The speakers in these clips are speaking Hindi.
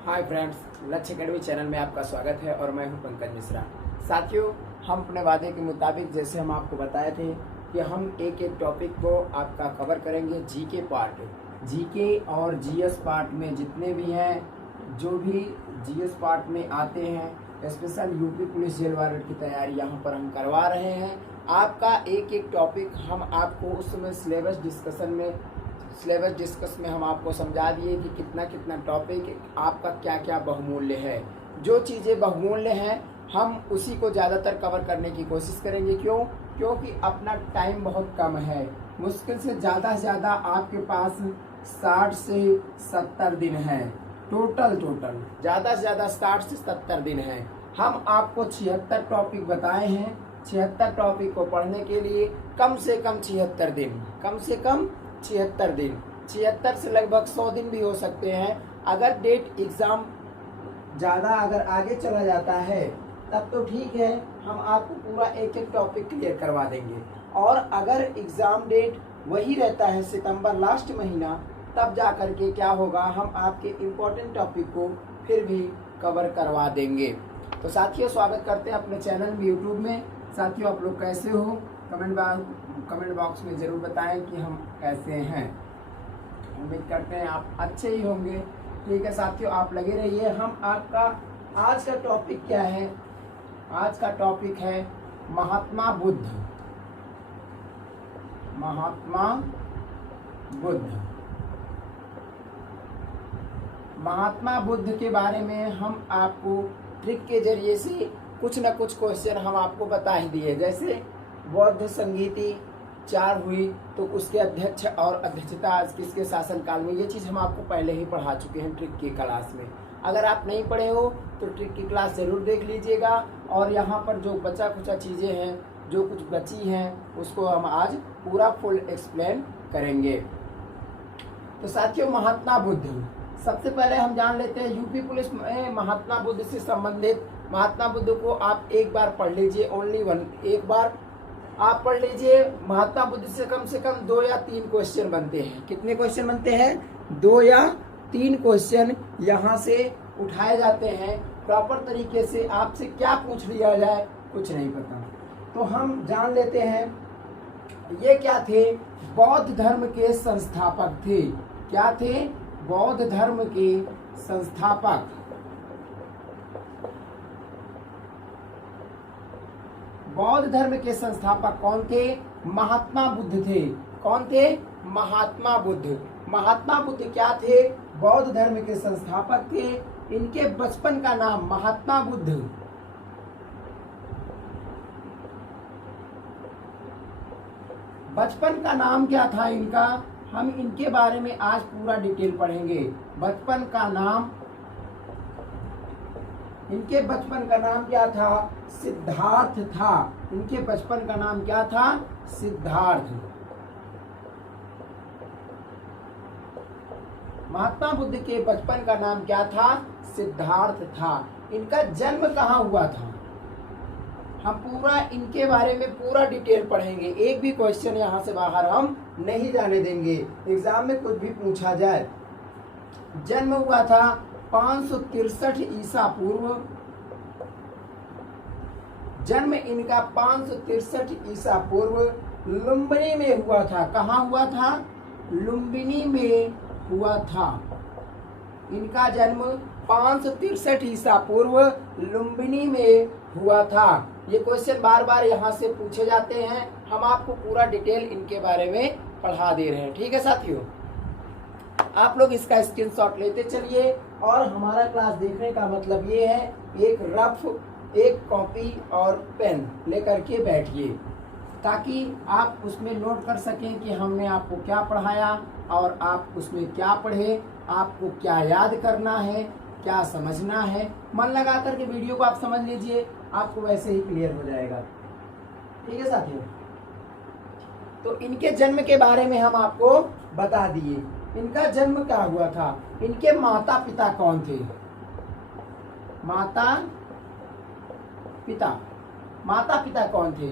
हाय फ्रेंड्स, लक्ष्य अकेडमी चैनल में आपका स्वागत है और मैं हूं पंकज मिश्रा। साथियों, हम अपने वादे के मुताबिक जैसे हम आपको बताए थे कि हम एक एक टॉपिक को आपका कवर करेंगे। जीके पार्ट, जीके और जीएस पार्ट में जितने भी हैं, जो भी जीएस पार्ट में आते हैं, special UP police jail ward की तैयारी यहाँ पर हम करवा रहे हैं। आपका एक एक टॉपिक हम आपको उस समय सिलेबस डिस्कस में हम आपको समझा दिए कि कितना कितना टॉपिक आपका क्या क्या बहुमूल्य है। जो चीज़ें बहुमूल्य हैं हम उसी को ज़्यादातर कवर करने की कोशिश करेंगे। क्योंकि अपना टाइम बहुत कम है। मुश्किल से ज़्यादा आपके पास 60 से 70 दिन है। टोटल ज़्यादा से ज़्यादा 60 से 70 दिन है। हम आपको 76 टॉपिक बताए हैं। 76 टॉपिक को पढ़ने के लिए कम से कम 76 दिन, 76 से लगभग 100 दिन भी हो सकते हैं। अगर डेट एग्ज़ाम ज़्यादा अगर आगे चला जाता है तब तो ठीक है, हम आपको पूरा एक एक टॉपिक क्लियर करवा देंगे। और अगर एग्ज़ाम डेट वही रहता है सितंबर लास्ट महीना, तब जा कर के क्या होगा, हम आपके इम्पोर्टेंट टॉपिक को फिर भी कवर करवा देंगे। तो साथियों, स्वागत करते हैं अपने चैनल में, यूट्यूब में। साथियों, आप लोग कैसे हो? कमेंट बॉक्स में ज़रूर बताएं कि हम कैसे हैं। उम्मीद करते हैं आप अच्छे ही होंगे। ठीक है साथियों, आप लगे रहिए। हम आपका आज का टॉपिक क्या है? आज का टॉपिक है महात्मा बुद्ध। महात्मा बुद्ध के बारे में हम आपको ट्रिक के जरिए से कुछ न कुछ क्वेश्चन हम आपको बता ही दिए। जैसे बौद्ध संगीति 4 हुई तो उसके अध्यक्ष और अध्यक्षता आज किसके शासनकाल में, ये चीज़ हम आपको पहले ही पढ़ा चुके हैं ट्रिक की क्लास में। अगर आप नहीं पढ़े हो तो ट्रिक की क्लास ज़रूर देख लीजिएगा। और यहाँ पर जो बचा कुचा चीज़ें हैं, जो कुछ बची हैं, उसको हम आज पूरा फुल एक्सप्लेन करेंगे। तो साथियों, महात्मा बुद्ध, सबसे पहले हम जान लेते हैं यूपी पुलिस में महात्मा बुद्ध से संबंधित महात्मा बुद्ध को आप एक बार पढ़ लीजिए, ओनली वन, एक बार आप पढ़ लीजिए। महात्मा बुद्ध से कम 2 या 3 क्वेश्चन बनते हैं। कितने क्वेश्चन बनते हैं? 2 या 3 क्वेश्चन यहाँ से उठाए जाते हैं। प्रॉपर तरीके से आपसे क्या पूछ लिया जाए कुछ नहीं पता। तो हम जान लेते हैं, ये क्या थे? बौद्ध धर्म के संस्थापक थे। क्या थे? बौद्ध धर्म के संस्थापक। बौद्ध धर्म के संस्थापक कौन थे? महात्मा बुद्ध थे। कौन थे? महात्मा बुद्ध। महात्मा बुद्ध क्या थे? बौद्ध धर्म के संस्थापक थे। इनके बचपन का नाम महात्मा बुद्ध, बचपन का नाम क्या था इनका? हम इनके बारे में आज पूरा डिटेल पढ़ेंगे। बचपन का नाम, इनके बचपन का नाम क्या था? सिद्धार्थ था। इनके बचपन का नाम क्या था? सिद्धार्थ। महात्मा बुद्ध के बचपन का नाम क्या था? सिद्धार्थ था। इनका जन्म कहाँ हुआ था? हम पूरा इनके बारे में पूरा डिटेल पढ़ेंगे। एक भी क्वेश्चन यहाँ से बाहर हम नहीं जाने देंगे, एग्जाम में कुछ भी पूछा जाए। जन्म हुआ था 563 ईसा पूर्व। जन्म इनका 563 ईसा पूर्व लुम्बिनी में हुआ था। कहाँ हुआ था? लुम्बिनी में हुआ था। इनका जन्म 563 ईसा पूर्व लुम्बिनी में हुआ था। ये क्वेश्चन बार बार यहाँ से पूछे जाते हैं। हम आपको पूरा डिटेल इनके बारे में पढ़ा दे रहे हैं। ठीक है साथियों, आप लोग इसका स्क्रीनशॉट लेते चलिए। और हमारा क्लास देखने का मतलब ये है, एक कॉपी और पेन लेकर के बैठिए, ताकि आप उसमें नोट कर सकें कि हमने आपको क्या पढ़ाया और आप उसमें क्या पढ़े, आपको क्या याद करना है, क्या समझना है। मन लगा करके वीडियो को आप समझ लीजिए, आपको वैसे ही क्लियर हो जाएगा। ठीक है साथियों, तो इनके जन्म के बारे में हम आपको बता दिए। इनका जन्म क्या हुआ था? इनके माता पिता कौन थे? माता पिता कौन थे?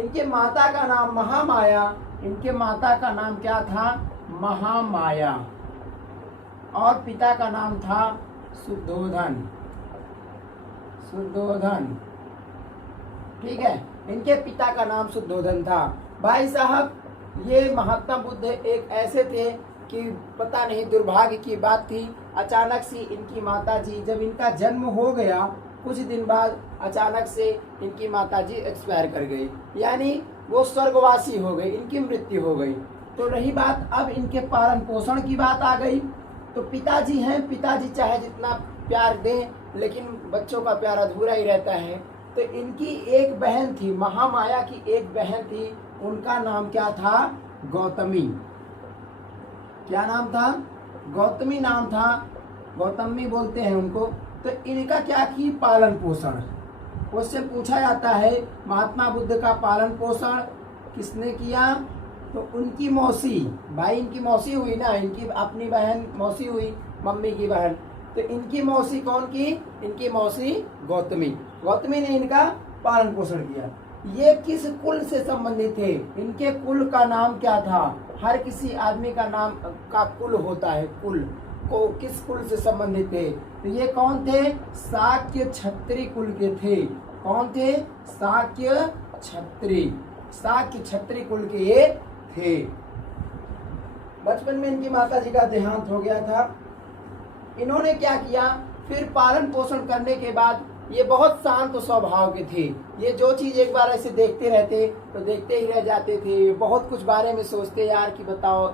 इनके माता का नाम महामाया। इनके माता का नाम क्या था? महामाया। और पिता का नाम था शुद्धोधन, शुद्धोधन, ठीक है। इनके पिता का नाम शुद्धोधन था। भाई साहब, ये महात्मा बुद्ध एक ऐसे थे कि पता नहीं दुर्भाग्य की बात थी, अचानक से इनकी माताजी, जब इनका जन्म हो गया कुछ दिन बाद अचानक से इनकी माताजी एक्सपायर कर गई, यानी वो स्वर्गवासी हो गई, इनकी मृत्यु हो गई। तो रही बात अब इनके पालन पोषण की बात आ गई। तो पिताजी हैं, पिताजी चाहे जितना प्यार दें लेकिन बच्चों का प्यार अधूरा ही रहता है। तो इनकी एक बहन थी, महामाया की एक बहन थी, उनका नाम क्या था? गौतमी। क्या नाम था? गौतमी नाम था, गौतमी बोलते हैं उनको। तो इनका क्या की पालन पोषण, क्वेश्चन पूछा जाता है महात्मा बुद्ध का पालन पोषण किसने किया? तो उनकी मौसी, भाई इनकी मौसी हुई ना, इनकी अपनी बहन मौसी हुई, मम्मी की बहन। तो इनकी मौसी कौन की? इनकी मौसी गौतमी। गौतमी ने इनका पालन पोषण किया। ये किस कुल से संबंधित थे? इनके कुल का नाम क्या था? हर किसी आदमी का नाम का कुल होता है, कुल को किस कुल से संबंधित थे? तो ये कौन थे? शाक्य क्षत्रिय कुल के थे। कौन थे? शाक्य क्षत्रिय, शाक्य क्षत्रिय कुल के ये थे। बचपन में इनकी माताजी का देहांत हो गया था। इन्होंने क्या किया? फिर पालन पोषण करने के बाद ये बहुत शांत स्वभाव के थे। ये जो चीज एक बार ऐसे देखते रहते तो देखते ही रह जाते थे। बहुत कुछ बारे में सोचते यार कि बताओ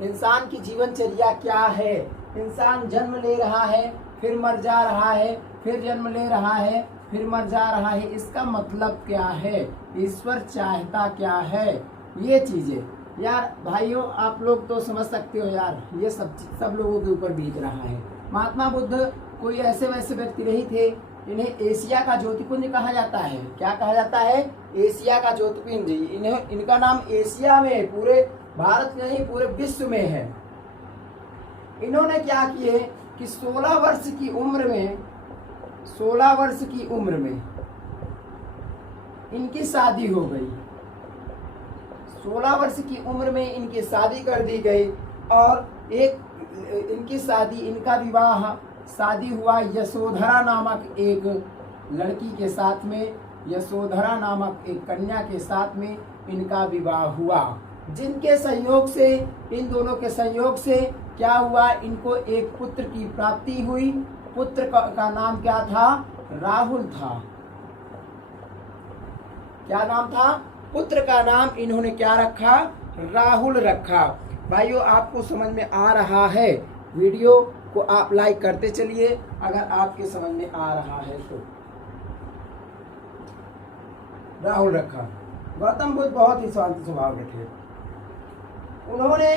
इंसान की जीवनचर्या क्या है। इंसान जन्म ले रहा है, फिर मर जा रहा है, फिर जन्म ले रहा है, फिर मर जा रहा है, इसका मतलब क्या है? ईश्वर चाहता क्या है? ये चीजें यार भाइयों आप लोग तो समझ सकते हो यार, ये सब लोगों के ऊपर बीत रहा है। महात्मा बुद्ध कोई ऐसे वैसे व्यक्ति नहीं थे। इन्हें एशिया का ज्योतिपुंज कहा जाता है। क्या कहा जाता है? एशिया का ज्योतिपुंज। इनका नाम एशिया में, पूरे भारत नहीं पूरे विश्व में है। इन्होंने क्या किए कि 16 वर्ष की उम्र में, 16 वर्ष की उम्र में इनकी शादी हो गई। 16 वर्ष की उम्र में इनकी शादी कर दी गई और एक इनकी शादी, इनका विवाह, शादी हुआ यशोधरा नामक एक लड़की के साथ में, यशोधरा नामक एक कन्या के साथ में इनका विवाह हुआ, जिनके संयोग से, इन दोनों के संयोग से क्या हुआ? इनको एक पुत्र की प्राप्ति हुई। पुत्र का नाम क्या था? राहुल था। क्या नाम था? पुत्र का नाम इन्होंने क्या रखा? राहुल रखा। भाइयों आपको समझ में आ रहा है? वीडियो को आप लाइक करते चलिए अगर आपके समझ में आ रहा है तो। राहुल रखा। गौतम बुद्ध बहुत ही शांत स्वभाव के थे। उन्होंने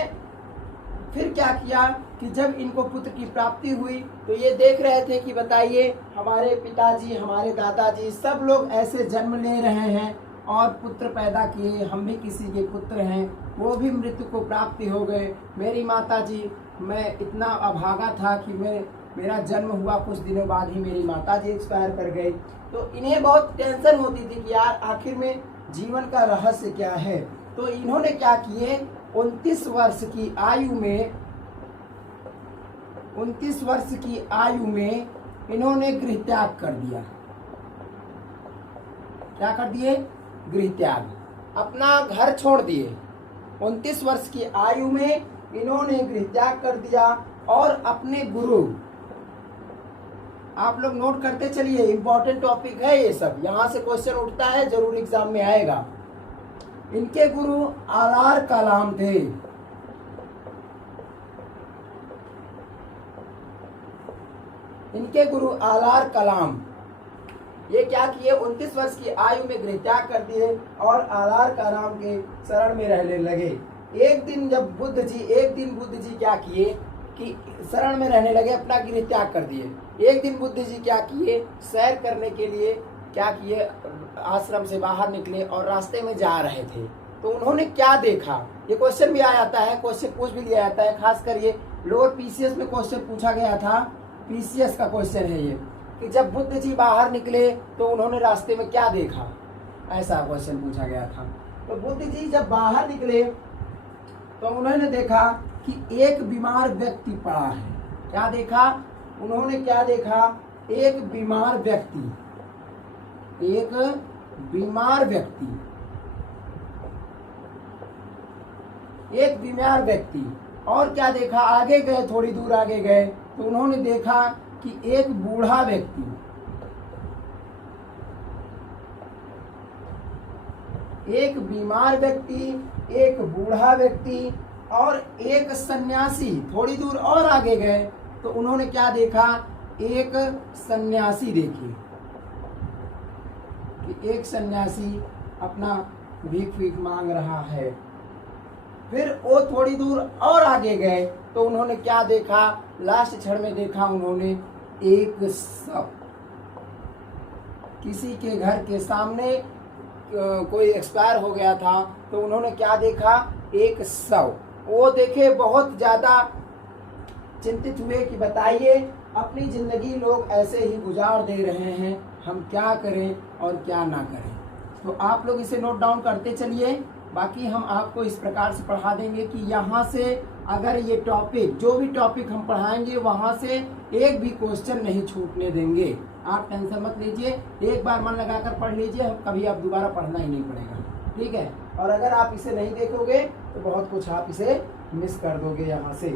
फिर क्या किया कि जब इनको पुत्र की प्राप्ति हुई तो ये देख रहे थे कि बताइए हमारे पिताजी, हमारे दादाजी सब लोग ऐसे जन्म ले रहे हैं और पुत्र पैदा किए, हम भी किसी के पुत्र हैं, वो भी मृत्यु को प्राप्ति हो गए। मेरी माताजी, मैं इतना अभागा था कि मेरा जन्म हुआ कुछ दिनों बाद ही मेरी माताजी एक्सपायर कर गई। तो इन्हें बहुत टेंशन होती थी कि यार आखिर में जीवन का रहस्य क्या है। तो इन्होंने क्या किए? 29 वर्ष की आयु में, 29 वर्ष की आयु में इन्होंने गृह त्याग कर दिया। क्या कर दिए? गृह त्याग, अपना घर छोड़ दिए। 29 वर्ष की आयु में इन्होंने गृह त्याग कर दिया और अपने गुरु, आप लोग नोट करते चलिए, इंपॉर्टेंट टॉपिक है ये सब, यहां से क्वेश्चन उठता है, जरूर एग्जाम में आएगा। इनके गुरु आलार कलाम थे। इनके गुरु आलार कलाम, ये क्या किए? 29 वर्ष की आयु में गृह त्याग कर दिए और आलार कलाम के शरण में रहने लगे। एक दिन बुद्ध जी क्या किए कि शरण में रहने लगे, अपना गृह त्याग कर दिए। एक दिन बुद्ध जी क्या किए? सैर करने के लिए क्या किए? आश्रम से बाहर निकले और रास्ते में जा रहे थे। तो उन्होंने क्या देखा? ये क्वेश्चन भी आ जाता है, क्वेश्चन पूछ भी लिया जाता है, खासकर ये लोअर पीसीएस में क्वेश्चन पूछा गया था। पीसीएस का क्वेश्चन है ये कि जब बुद्ध जी बाहर निकले तो उन्होंने रास्ते में क्या देखा, ऐसा क्वेश्चन पूछा गया था। तो बुद्ध जी जब बाहर निकले तो उन्होंने देखा कि एक बीमार व्यक्ति पड़ा है। क्या देखा? उन्होंने क्या देखा, एक बीमार व्यक्ति, एक बीमार व्यक्ति, एक बीमार व्यक्ति। और क्या देखा, आगे गए, थोड़ी दूर आगे गए तो उन्होंने देखा कि एक बूढ़ा व्यक्ति, एक बीमार व्यक्ति, एक बूढ़ा व्यक्ति और एक सन्यासी। थोड़ी दूर और आगे गए तो उन्होंने क्या देखा, एक सन्यासी देखी कि एक सन्यासी अपना भीख मांग रहा है। फिर वो थोड़ी दूर और आगे गए तो उन्होंने क्या देखा, लास्ट क्षण में देखा उन्होंने एक शव। किसी के घर के सामने कोई एक्सपायर हो गया था तो उन्होंने क्या देखा, एक शव। वो देखे बहुत ज्यादा चिंतित हुए कि बताइए अपनी जिंदगी लोग ऐसे ही गुजार दे रहे हैं, हम क्या करें और क्या ना करें। तो आप लोग इसे नोट डाउन करते चलिए, बाकी हम आपको इस प्रकार से पढ़ा देंगे कि यहाँ से अगर ये टॉपिक, जो भी टॉपिक हम पढ़ाएंगे वहाँ से एक भी क्वेश्चन नहीं छूटने देंगे। आप टेंशन मत लीजिए, एक बार मन लगाकर पढ़ लीजिए, कभी आप दोबारा पढ़ना ही नहीं पड़ेगा, ठीक है। और अगर आप इसे नहीं देखोगे तो बहुत कुछ आप इसे मिस कर दोगे यहाँ से।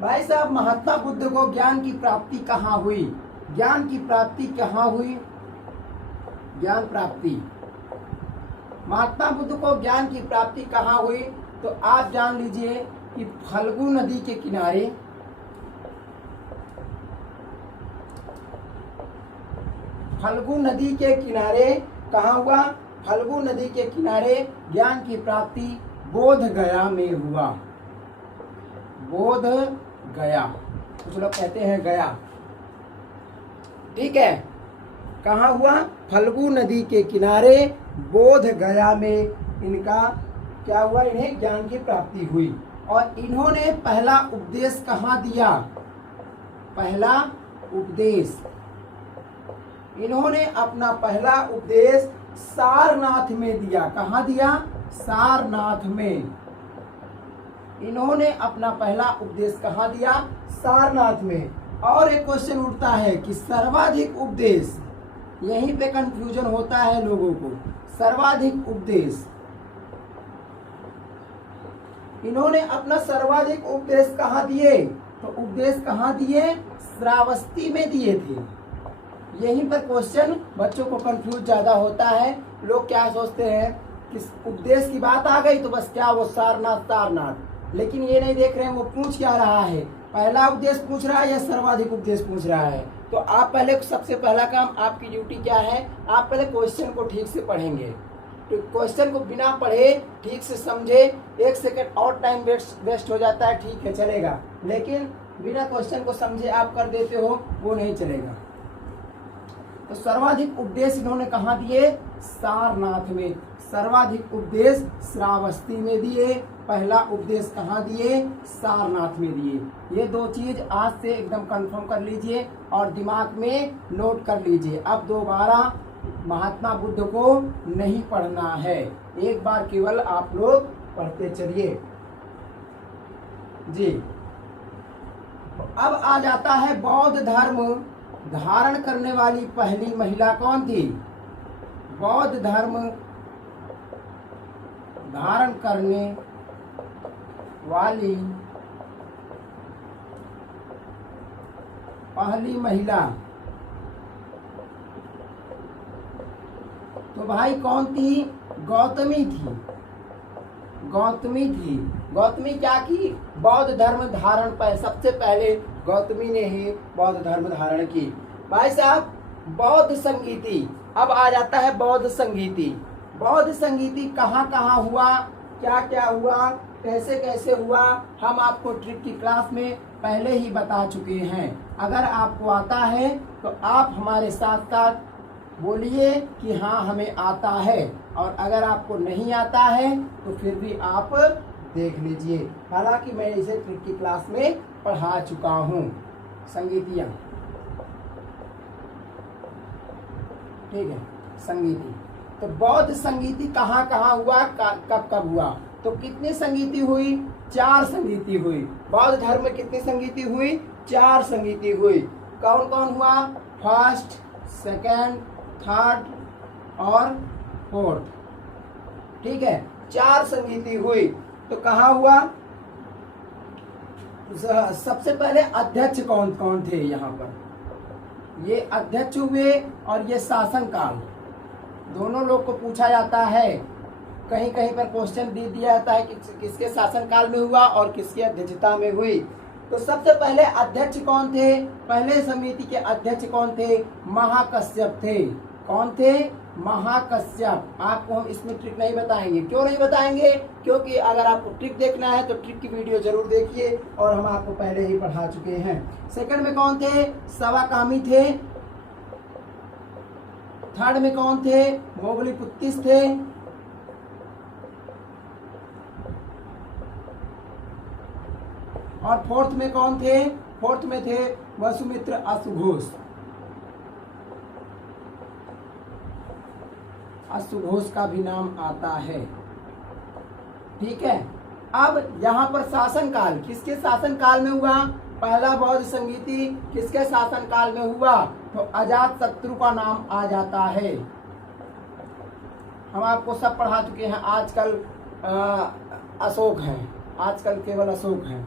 भाई साहब, महात्मा बुद्ध को ज्ञान की प्राप्ति कहाँ हुई? ज्ञान की प्राप्ति कहाँ हुई? ज्ञान प्राप्ति, महात्मा बुद्ध को ज्ञान की प्राप्ति कहाँ हुई? तो आप जान लीजिए कि फल्गु नदी के किनारे, फल्गु नदी के किनारे कहाँ हुआ? फल्गु नदी के किनारे ज्ञान की प्राप्ति बोध गया में हुआ। बोध गया, कुछ लोग कहते हैं गया, ठीक है। कहाँ हुआ? फल्गु नदी के किनारे बोध गया में इनका क्या हुआ, इन्हें ज्ञान की प्राप्ति हुई। और इन्होंने पहला उपदेश कहाँ दिया? पहला उपदेश, इन्होंने अपना पहला उपदेश सारनाथ में दिया। कहाँ दिया? सारनाथ में। इन्होंने अपना पहला उपदेश कहाँ दिया? सारनाथ में। और एक क्वेश्चन उठता है कि सर्वाधिक उपदेश, यहीं पे कंफ्यूजन होता है लोगों को, सर्वाधिक उपदेश, इन्होंने अपना सर्वाधिक उपदेश कहाँ दिए? तो उपदेश कहाँ दिए? श्रावस्ती में दिए थे। यहीं पर क्वेश्चन बच्चों को कंफ्यूज ज्यादा होता है। लोग क्या सोचते हैं कि उपदेश की बात आ गई तो बस क्या वो सारनाथ सारनाथ, लेकिन ये नहीं देख रहे हैं वो पूछ क्या रहा है, पहला उपदेश पूछ रहा है या सर्वाधिक उपदेश पूछ रहा है। तो आप पहले, सबसे पहला काम आपकी ड्यूटी क्या है, आप पहले क्वेश्चन को ठीक से पढ़ेंगे। तो क्वेश्चन को बिना पढ़े ठीक से समझे, एक सेकंड और टाइम वेस्ट हो जाता है, ठीक है चलेगा, लेकिन बिना क्वेश्चन को समझे आप कर देते हो, वो नहीं चलेगा। तो सर्वाधिक उपदेश इन्होंने कहाँ दिए? सारनाथ में। सर्वाधिक उपदेश श्रावस्ती में दिए, पहला उपदेश कहाँ दिए? सारनाथ में दिए। ये दो चीज आज से एकदम कंफर्म कर लीजिए और दिमाग में नोट कर लीजिए। अब दोबारा महात्मा बुद्ध को नहीं पढ़ना है, एक बार केवल आप लोग पढ़ते चलिए जी। अब आ जाता है बौद्ध धर्म धारण करने वाली पहली महिला कौन थी? बौद्ध धर्म धारण करने वाली पहली महिला, तो भाई कौन थी? गौतमी थी। गौतमी थी। गौतमी क्या की? बौद्ध धर्म धारण पर सबसे पहले गौतमी ने ही बौद्ध धर्म धारण की। भाई साहब, बौद्ध संगीति, अब आ जाता है बौद्ध संगीति। बौद्ध संगीति कहाँ कहाँ हुआ, क्या क्या हुआ, कैसे कैसे हुआ, हम आपको ट्रिक की क्लास में पहले ही बता चुके हैं। अगर आपको आता है तो आप हमारे साथ साथ बोलिए कि हाँ हमें आता है, और अगर आपको नहीं आता है तो फिर भी आप देख लीजिए। हालांकि मैं इसे ट्रिक की क्लास में पढ़ा चुका हूँ, संगीतियाँ, ठीक है। संगीति, तो बौद्ध संगीति कहाँ कहाँ हुआ, कब कब हुआ? तो कितनी संगीति हुई? 4 संगीति हुई। बौद्ध धर्म में कितनी संगीति हुई? 4 संगीति हुई। कौन कौन हुआ? फर्स्ट, सेकंड, थर्ड और फोर्थ। ठीक है, 4 संगीति हुई। तो कहाँ हुआ? सबसे पहले अध्यक्ष कौन कौन थे यहाँ पर? ये अध्यक्ष हुए और ये शासन काल, दोनों लोग को पूछा जाता है। कहीं कहीं पर क्वेश्चन दे दिया जाता है कि किसके शासन काल में हुआ और किसकी अध्यक्षता में हुई। तो सबसे पहले अध्यक्ष कौन थे? पहले समिति के अध्यक्ष कौन थे? महाकश्यप थे। कौन थे? महाकश्यप। आपको हम इसमें ट्रिक नहीं बताएंगे। क्यों नहीं बताएंगे? क्योंकि अगर आपको ट्रिक देखना है तो ट्रिक की वीडियो जरूर देखिए, और हम आपको पहले ही पढ़ा चुके हैं। सेकंड में कौन थे? सवाकामी थे। थर्ड में कौन थे? मोगलीपुत्तिस थे। और फोर्थ में कौन थे? फोर्थ में थे वसुमित्र अश्वघोष। अश्वघोष का भी नाम आता है। ठीक है, अब यहाँ पर शासन काल किसके शासन काल में हुआ? पहला बौद्ध संगीति किसके शासन काल में हुआ? तो अजात शत्रु का नाम आ जाता है। हम आपको सब पढ़ा चुके हैं। आजकल अशोक है, आजकल केवल अशोक है।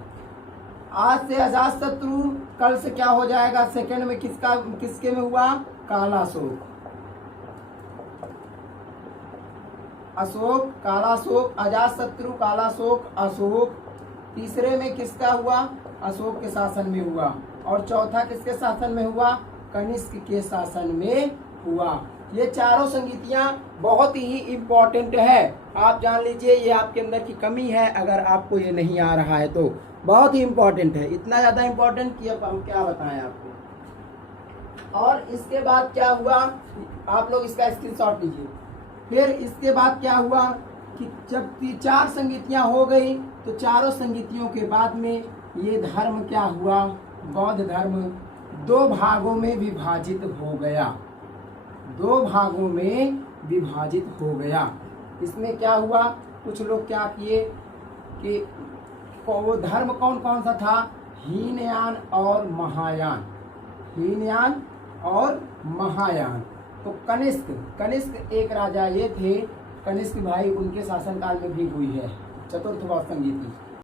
आज से अजात शत्रु, कल से क्या हो जाएगा? सेकंड में किसके में हुआ? कालाशोक। अशोक, कालाशोक, अजातशत्रु, कालाशोक, अशोक। तीसरे में किसका हुआ? अशोक के शासन में हुआ। और चौथा किसके शासन में हुआ? कनिष्क के शासन में हुआ। ये चारों संगीतियां बहुत ही इम्पोर्टेंट है। आप जान लीजिए, ये आपके अंदर की कमी है अगर आपको ये नहीं आ रहा है तो। बहुत ही इम्पोर्टेंट है, इतना ज्यादा इम्पोर्टेंट कि अब हम क्या बताएं आपको। और इसके बाद क्या हुआ? आप लोग इसका स्क्रीनशॉट लीजिए। फिर इसके बाद क्या हुआ कि जब 4 संगीतियां हो गई तो चारों संगीतियों के बाद में ये धर्म क्या हुआ? बौद्ध धर्म 2 भागों में विभाजित हो गया। 2 भागों में विभाजित हो गया। इसमें क्या हुआ? कुछ लोग क्या किए कि वो धर्म कौन कौन सा था? हीनयान और महायान। हीनयान और महायान। तो कनिष्क एक राजा ये थे, कनिष्क भाई, उनके शासनकाल में भी हुई है चतुर्थ बौद्ध संगीति।